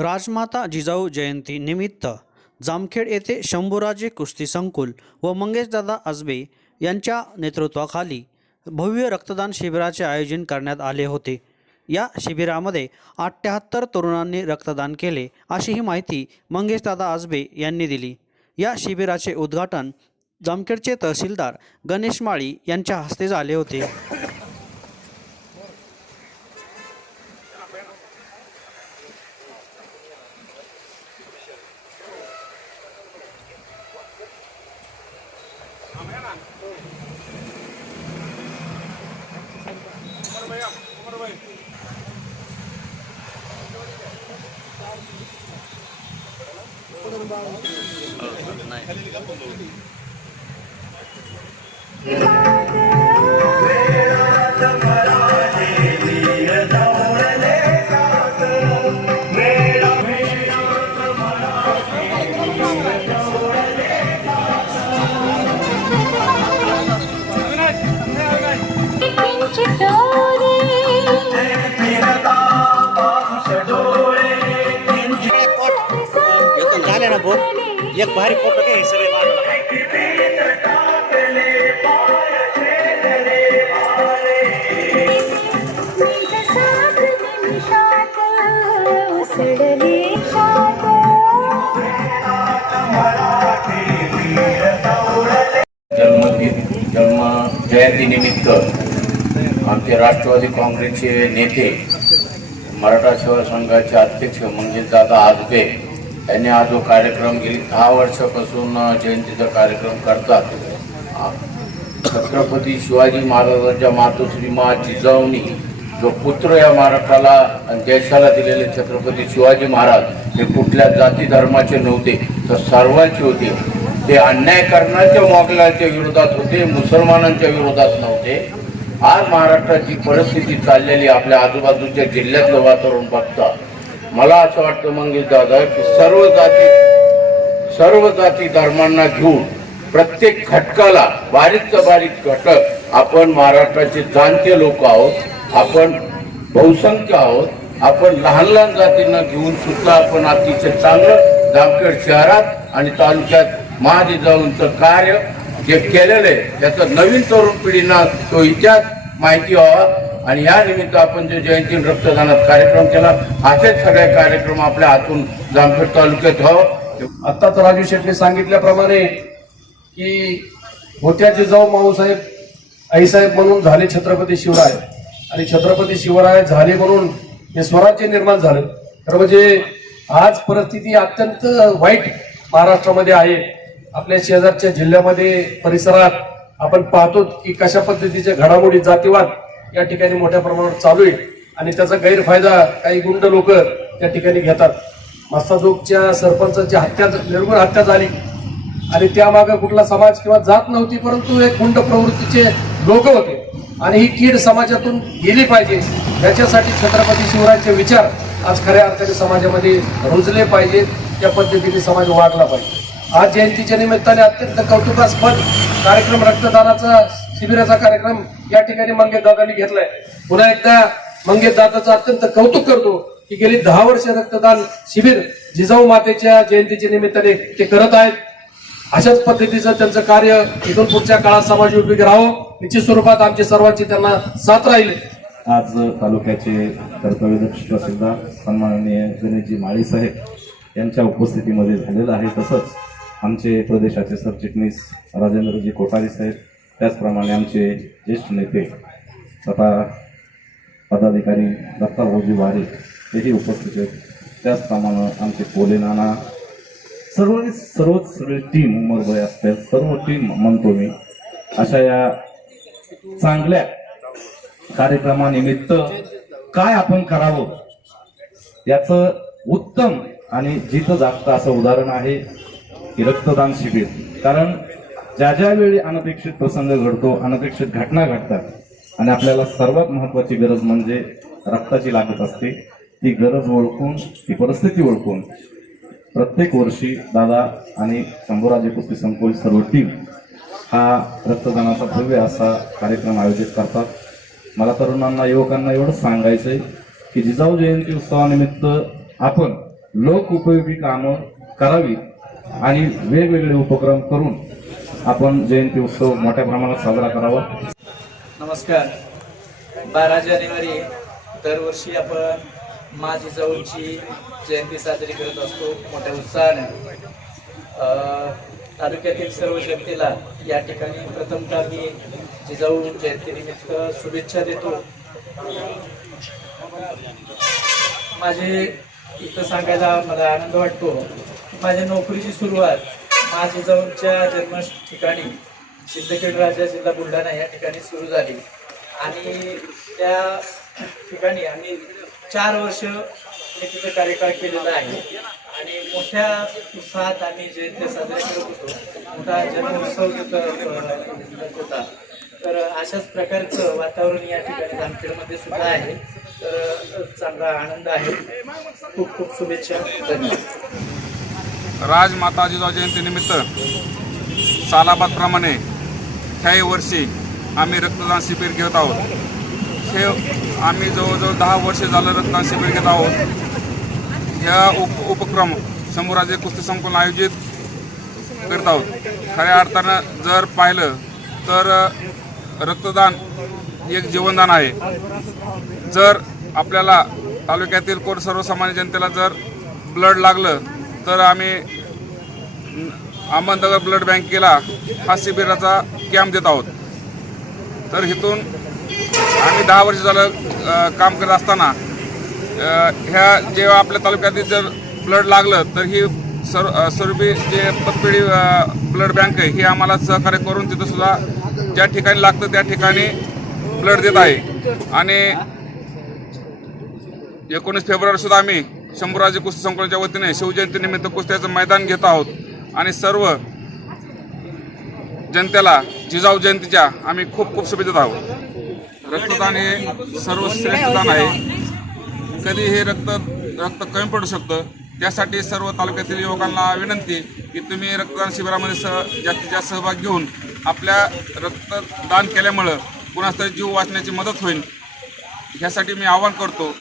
राजमाता जिजाऊ जयंती निमित्त जामखेड येथे शंभूराजे कुस्ती संकुल व मंगेशदादा आजबे यांच्या नेतृत्वाखाली भव्य रक्तदान शिबिराचे आयोजन करण्यात आले होते. या शिबिरामध्ये अठ्ठ्याहत्तर तरुणांनी रक्तदान केले अशी ही माहिती मंगेशदादा आजबे यांनी दिली. या शिबिराचे उद्घाटन जामखेडचे तहसीलदार गणेश माळी यांच्या हस्ते झाले होते. झाले ना बोल. एक भारी फोटो काय सगळे जन्म जयंतीनिमित्त आमचे राष्ट्रवादी काँग्रेसचे नेते मराठा सेवा संघाचे अध्यक्ष दादा आजबे यांनी हा जो कार्यक्रम गेली दहा वर्षापासून जयंतीचा कार्यक्रम करतात. छत्रपती शिवाजी महाराजांच्या मातोश्री मा जिजाऊनी जो पुत्र या महाराष्ट्राला देशाला दिलेले छत्रपती शिवाजी महाराज हे कुठल्या जाती धर्माचे नव्हते तर सर्वांचे होते. ते अन्याय करण्याच्या मोगलांच्या विरोधात होते मुसलमानांच्या विरोधात नव्हते. आज महाराष्ट्राची परिस्थिती चाललेली आपल्या आजूबाजूच्या जिल्ह्यातलं वातावरण बघता मला असं वाटतं मंगेश दादा की सर्व जाती सर्व जाती धर्मांना घेऊन प्रत्येक घटकाला बारीकचा बारीक घटक आपण महाराष्ट्राचे जाणते लोक आहोत आपण बहुसंख्य आहोत आपण लहान लहान जातींना घेऊन सुद्धा आपण अतिशय चांगलं जामखेड शहरात आणि तालुक्यात महाजिजाऊंचं कार्य जे केलेलं आहे त्याचं नवीन तरुण पिढींना तो इतिहास माहिती व्हावा. आणि या निमित्त आपण जे जयंती रक्तदानात कार्यक्रम केला असेच सगळे कार्यक्रम आपल्या हातून जामखेड तालुक्यात व्हावं. आत्ताच राजू शेट्टी सांगितल्याप्रमाणे की होत्याचे जाऊ माऊसाहेब आईसाहेब म्हणून झाले छत्रपती शिवराय. आणि छत्रपती शिवराय झाले म्हणून हे स्वराज्य निर्माण झालं. तर म्हणजे आज परिस्थिती अत्यंत वाईट महाराष्ट्रामध्ये आहे. आपल्या शेजारच्या जिल्ह्यामध्ये परिसरात आपण पाहतो की कशा पद्धतीच्या घडामोडी जातीवाद या ठिकाणी मोठ्या प्रमाणावर चालू आहे. आणि त्याचा गैरफायदा काही गुंड लोक त्या ठिकाणी घेतात. मस्ताजोगच्या सरपंचाची हत्या निर्गुण हत्या झाली. आणि त्यामागं कुठला समाज किंवा जात नव्हती परंतु एक गुंड प्रवृत्तीचे लोक होते. आणि ही कीड समाजातून गेली पाहिजे. याच्यासाठी छत्रपती शिवरायांचे विचार आज खऱ्या अर्थाने समाजामध्ये रुजले पाहिजेत. त्या पद्धतीने समाज वाढला पाहिजे. आज जयंतीच्या निमित्ताने अत्यंत कौतुकास्पद कार्यक्रम रक्तदानाचा शिबिराचा कार्यक्रम या ठिकाणी मंगेश दादांनी घेतलाय. पुन्हा एकदा मंगेश दादाचं अत्यंत कौतुक करतो की गेली दहा वर्ष रक्तदान शिबिर जिजाऊ मातेच्या जयंतीच्या निमित्ताने ते करत आहेत. अशाच पद्धतीचं त्यांचं कार्य इथून पुढच्या काळात समाज उपयोगी राहावं निश्चित स्वरूपात आमची सर्वांची त्यांना साथ राहील. आज तालुक्याचे कर्तव्यदक्ष तहसीलदार सन्माननीय गणेशजी माळी साहेब यांच्या उपस्थितीमध्ये झालेलं आहे. तसंच आमचे प्रदेशाचे सरचिटणीस राजेंद्रजी कोठारी साहेब त्याचप्रमाणे आमचे ज्येष्ठ नेते तथा पदाधिकारी दत्ताभाऊजी वारे हेही उपस्थित आहेत. त्याचप्रमाणे आमचे कोले नाना सर्व सर्वच सगळे टीम उमरबाई असतील. सर्व टीम म्हणतो मी. अशा या चांगल्या कार्यक्रमानिमित्त काय आपण करावं? याचं उत्तम आणि जिथं जागतं असं उदाहरण आहे की रक्तदान शिबिर. कारण ज्या ज्या वेळी अनपेक्षित प्रसंग घडतो अनपेक्षित घटना घडतात आणि आपल्याला सर्वात महत्वाची गरज म्हणजे रक्ताची लागत असते ती गरज ओळखून ती परिस्थिती ओळखून. प्रत्येक वर्षी दादा आणि शंभूराजे कुस्ती संकुल सर्व टीम हा रक्तदानाचा भव्य असा कार्यक्रम आयोजित करतात. मला तरुणांना युवकांना एवढंच सांगायचं आहे की जिजाऊ जयंती उत्सवानिमित्त आपण लोक उपयोगी कामं करावी आणि वेगवेगळे उपक्रम करून आपण जयंती उत्सव मोठ्या प्रमाणात साजरा करावा. नमस्कार. बारा जानेवारी दरवर्षी आपण माझी जाऊची जयंती साजरी करत असतो. मोठ्या उत्साहाने. तालुक्यातील सर्व जनतेला या ठिकाणी प्रथमतः मी जिजाऊ जयंतीनिमित्त शुभेच्छा देतो. माझे इथं सांगायला मला आनंद वाटतो. माझ्या नोकरीची सुरुवात माझी जाऊनच्या जन्म ठिकाणी सिद्धखेड राजा जिल्हा बुलढाणा या ठिकाणी सुरू झाली. आणि त्या ठिकाणी आम्ही चार वर्ष मी कार्यकाळ केलेला आहे. आणि मोठ्या उत्साहात आम्ही जयंती साजरे करत होतो मोठा जन्मोत्सव तिथं होता. तर अशाच प्रकारचं वातावरण या ठिकाणी जामखेडमध्ये सुद्धा आहे. तर चांगला आनंद आहे. खूप खूप शुभेच्छा. धन्यवाद. राजमाता जिजाऊ जयंतीनिमित्त सालाबादप्रमाणे ह्याही वर्षी आम्ही रक्तदान शिबिर घेत आहोत. हे आम्ही जवळजवळ दहा वर्षे झालं रक्तदान शिबिर घेत आहोत. ह्या उप उपक्रम समोराजे कुस्ती संकुल आयोजित करत आहोत. खऱ्या अर्थानं जर पाहिलं तर रक्तदान एक जीवनदान आहे. जर आपल्याला तालुक्यातील कोण सर्वसामान्य जनतेला जर ब्लड लागलं तर आम्ही अहमदनगर ब्लड बँकेला हा शिबिराचा कॅम्प देत आहोत. तर इथून आम्ही दहा वर्ष झालं काम करत असताना ह्या जेव्हा आपल्या तालुक्यातील जर ब्लड लागलं तर ही सर स्वरूपी जे पतपेढी ब्लड बँक आहे ही आम्हाला सहकार्य करून तिथंसुद्धा ज्या ठिकाणी लागतं त्या ठिकाणी ब्लड देत आहे. आणि एकोणीस फेब्रुवारीसुद्धा आम्ही शंभूराजे कुस्ती संकुलाच्या वतीने शिवजयंतीनिमित्त कुस्त्याचं मैदान घेत आहोत. आणि सर्व जनतेला जिजाऊ जयंतीच्या आम्ही खूप खूप शुभेच्छा आहोत. रक्तदान हे सर्वश्रेष्ठ दान आहे. कधी हे रक्त रक्त कमी पडू शकतं. त्यासाठी सर्व तालुक्यातील युवकांना विनंती की तुम्ही रक्तदान शिबिरामध्ये सह जास्तीत जास्त सहभाग घेऊन आपल्या रक्तदान केल्यामुळं कुणाचा जीव वाचण्याची मदत होईल. ह्यासाठी मी आवाहन करतो.